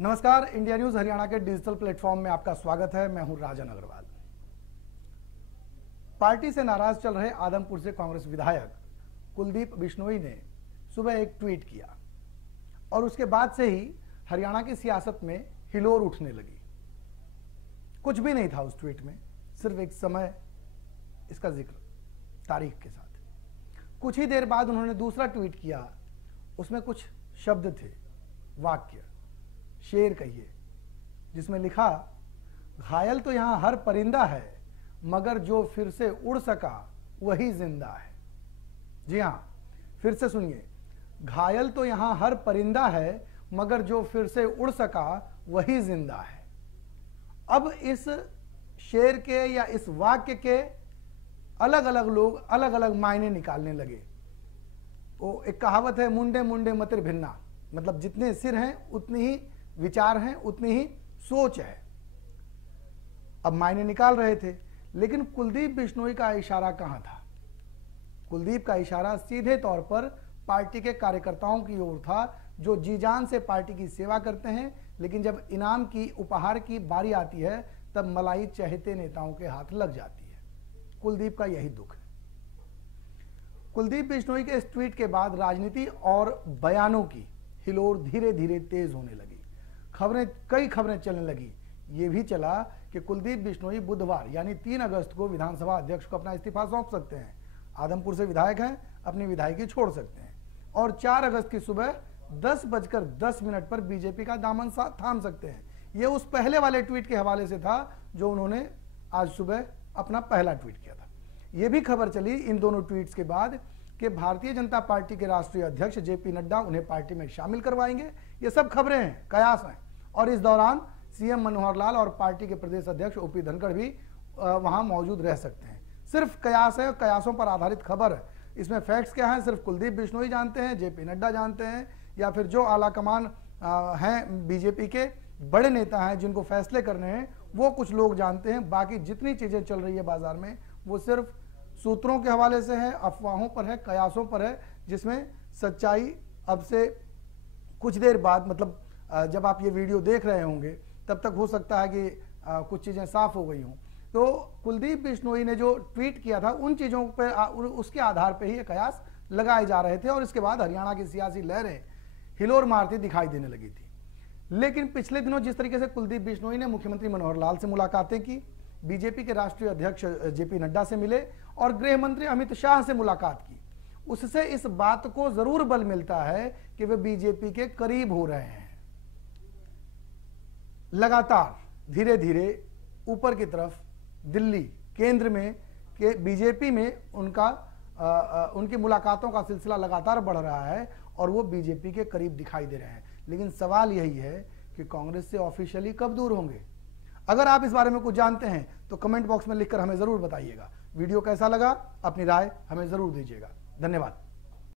नमस्कार, India news Haryana के digital platform में आपका स्वागत है। मैं हूं राजन अग्रवाल। पार्टी से नाराज चल रहे आदमपुर से कांग्रेस विधायक कुलदीप बिश्नोई ने सुबह एक ट्वीट किया और उसके बाद से ही हरियाणा की सियासत में हिलोर उठने लगी। कुछ भी नहीं था उस ट्वीट में, सिर्फ एक समय, इसका जिक्र तारीख के साथ। कुछ ही देर बाद उन्होंने दूसरा ट्वीट किया। उसमें कुछ शब्द थे, वाक्य, शेर कहिए, जिसमें लिखा, घायल तो यहां हर परिंदा है मगर जो फिर से उड़ सका वही जिंदा है। जी हां, फिर से सुनिए, घायल तो यहां हर परिंदा है मगर जो फिर से उड़ सका वही जिंदा है। अब इस शेर के या इस वाक्य के अलग अलग लोग अलग अलग मायने निकालने लगे। वो एक कहावत है, मुंडे मुंडे मतिर भिन्ना, मतलब जितने सिर हैं उतनी ही विचार हैं, उतनी ही सोच है। अब मायने निकाल रहे थे, लेकिन कुलदीप बिश्नोई का इशारा कहां था? कुलदीप का इशारा सीधे तौर पर पार्टी के कार्यकर्ताओं की ओर था, जो जी जान से पार्टी की सेवा करते हैं, लेकिन जब इनाम की, उपहार की बारी आती है तब मलाई चहेते नेताओं के हाथ लग जाती है। कुलदीप का यही दुख है। कुलदीप बिश्नोई के इस ट्वीट के बाद राजनीति और बयानों की हिलोर धीरे धीरे तेज होने लगी। कई खबरें चलने लगी। ये भी चला कि कुलदीप बिश्नोई बुधवार यानी 3 अगस्त को विधानसभा अध्यक्ष को अपना इस्तीफा सौंप सकते हैं। आदमपुर से विधायक हैं, अपनी विधायकी छोड़ सकते हैं और 4 अगस्त की सुबह 10:10 पर बीजेपी का दामन थाम सकते हैं। ये उस पहले वाले ट्वीट के हवाले से था जो उन्होंने आज सुबह अपना पहला ट्वीट किया था। यह भी खबर चली इन दोनों ट्वीट्स के बाद कि भारतीय जनता पार्टी के राष्ट्रीय अध्यक्ष जेपी नड्डा उन्हें पार्टी में शामिल करवाएंगे। ये सब खबरें हैं, कयास हैं। और इस दौरान सीएम मनोहर लाल और पार्टी के प्रदेश अध्यक्ष ओपी धनखड़ भी वहां मौजूद रह सकते हैं। सिर्फ कयास है, कयासों पर आधारित खबर है। इसमें फैक्ट्स क्या है सिर्फ कुलदीप बिश्नोई जानते हैं, जेपी नड्डा जानते हैं, या फिर जो आला कमान हैं बीजेपी के बड़े नेता हैं जिनको फैसले करने हैं, वो कुछ लोग जानते हैं। बाकी जितनी चीजें चल रही है बाजार में वो सिर्फ सूत्रों के हवाले से है, अफवाहों पर है, कयासों पर है, जिसमें सच्चाई अब से कुछ देर बाद, मतलब जब आप ये वीडियो देख रहे होंगे तब तक हो सकता है कि कुछ चीजें साफ हो गई हों। तो कुलदीप बिश्नोई ने जो ट्वीट किया था उन चीजों पर, उसके आधार पर ही ये कयास लगाए जा रहे थे और इसके बाद हरियाणा की सियासी लहरें हिलोर मारती दिखाई देने लगी थी। लेकिन पिछले दिनों जिस तरीके से कुलदीप बिश्नोई ने मुख्यमंत्री मनोहर लाल से मुलाकातें की, बीजेपी के राष्ट्रीय अध्यक्ष जेपी नड्डा से मिले और गृह मंत्री अमित शाह से मुलाकात की, उससे इस बात को जरूर बल मिलता है कि वे बीजेपी के करीब हो रहे हैं। लगातार धीरे धीरे ऊपर की तरफ दिल्ली केंद्र में के बीजेपी में उनकी मुलाकातों का सिलसिला लगातार बढ़ रहा है और वो बीजेपी के करीब दिखाई दे रहे हैं। लेकिन सवाल यही है कि कांग्रेस से ऑफिशियली कब दूर होंगे? अगर आप इस बारे में कुछ जानते हैं तो कमेंट बॉक्स में लिखकर हमें जरूर बताइएगा। वीडियो कैसा लगा, अपनी राय हमें जरूर दीजिएगा। धन्यवाद।